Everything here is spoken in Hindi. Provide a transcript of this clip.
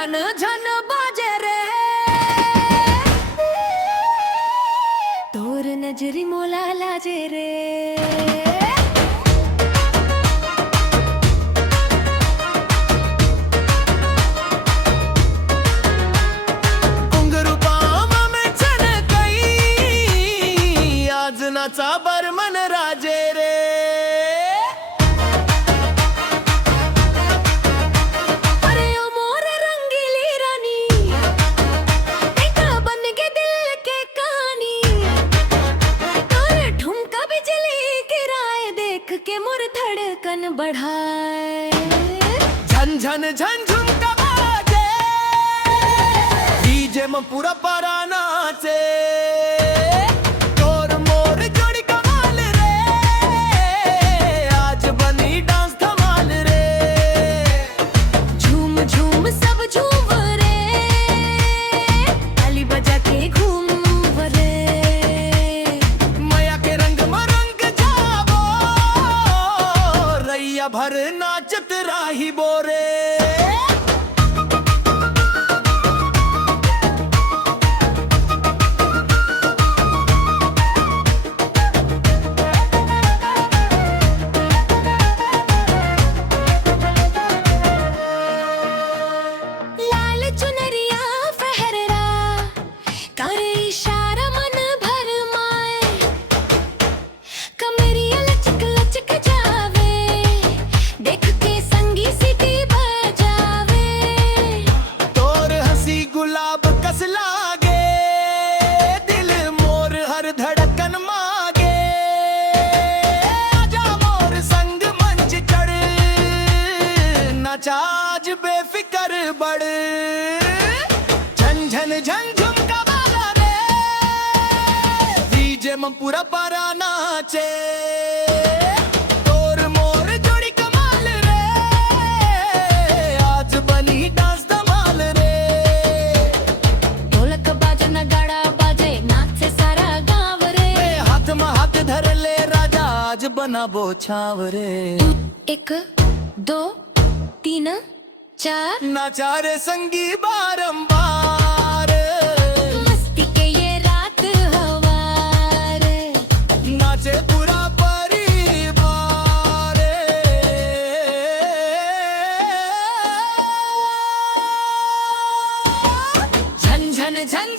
झन झन बाजे रे तोर नजरी मोला लाजे रे नाचा बर्मन राजे रे अरे ओ मोर रंगीली रानी देखा बन के दिल के कहानी तोर ठुमका बिजली गिराए देख के मोर धड़कन बढ़ाए झन झन झन झुमका बाजे डीजे में पूरा पारा नाचे भर नाचत राही बोरे लाल चुनरिया फहरा करे इशारा मन भर माए कमरिया लचक लचक जावे देख के संगी सीटी बजावे तोर हंसी गुलाब कस लागे दिल मोर हर धड़कन मागे आजा मोर संग मंच चढ़ नाचाज बेफिकर बढ़ झन झन झन झुमका बाला रे डीजे में पूरा पारा नाचे बना बोछाव रे 1 2 3 4 नाचा रे संगी बारंबार मस्ती के ये रात हवार नाचे पूरा परिवार झन झन झन